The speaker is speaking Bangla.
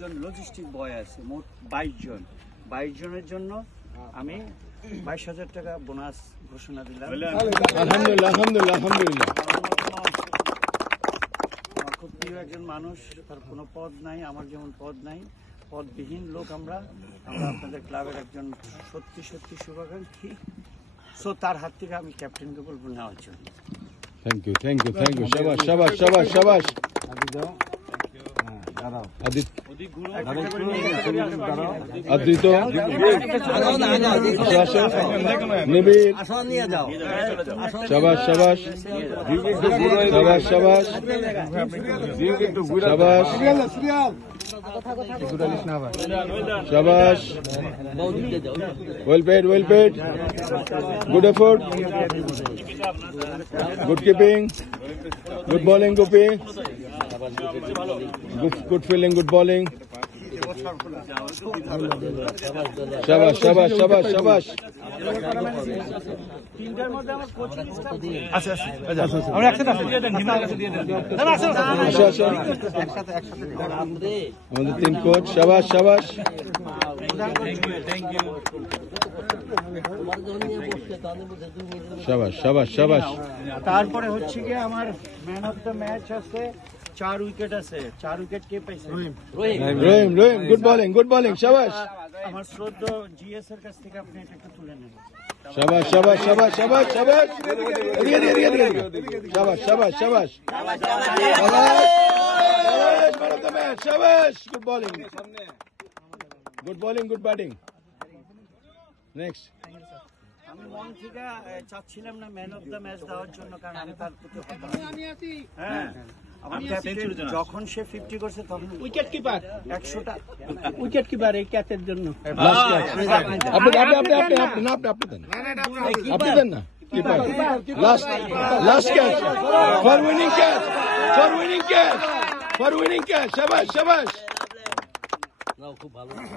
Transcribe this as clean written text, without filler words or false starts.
জন লজিস্টিক বয় আছে, মোট 22 জন। 22 জনের জন্য আমি 22,000 টাকা বোনাস ঘোষণা দিলাম। আলহামদুলিল্লাহ, আলহামদুলিল্লাহ, আলহামদুলিল্লাহ। খুব প্রিয় একজন মানুষ, তার কোনো পদ নাই, আমার যেমন পদ নাই, পদবিহীন লোক আমরা আপনাদের ক্লাবের একজন সত্যি সত্যি শুভাকাঙ্ক্ষী। সো তার হাত থেকে আমি ক্যাপ্টেনকে বলবো নেওয়ার জন্য। Thank you, thank you, thank you. শাবাশ, শাবাশ, শাবাশ, শাবাশ। আদিত, নিবিড়, শাবাশ, শাবাশ, শাবাশ, শাবাশ, শাবাশ, শাবাশ। Well paid, well paid. Good effort. Good keeping. Good bowling, Gopi. Good fielding, good bowling. Shabash, shabash, shabash, shabash. আমাদের 3 কোচ। শাবাশ, শাবাশ। শাবাশ, শাবাশ, শাবাশ। তারপরে হচ্ছে কি আমার ম্যান অফ দ্য ম্যাচ আছে, 4 উইকেট আছে। 4 উইকেট কে পাইছে? রহিম, রহিম, গুড বোলিং, গুড বোলিং। শাবাশ, আমার শ্রদ্ধেয় জিএস এর কাছ থেকে আপনি এটা একটু তুলে নেন। শাবাশ, শাবাশ, শাবাশ, শাবাশ, শাবাশ। শাবাশ, শাবাশ, শাবাশ। Man of the match, শাবাশ। Good bowling. Good bowling, good batting. Next. আমি মন থেকে চাচ্ছিলাম না ম্যান অফ দ্য ম্যাচ দেওয়ার জন্য, কারণ আমি তার প্রতি হ্যাঁ আমার ক্যাপ্টেন যখন সে 50 করছে তখন উইকেট কিপার 100টা উইকেট কিপার এই ক্যাচের জন্য Last catch. আপনি দেন না। Last catch. For winning catch. For winning catch. For winning catch. শাবাশ, শাবাশ।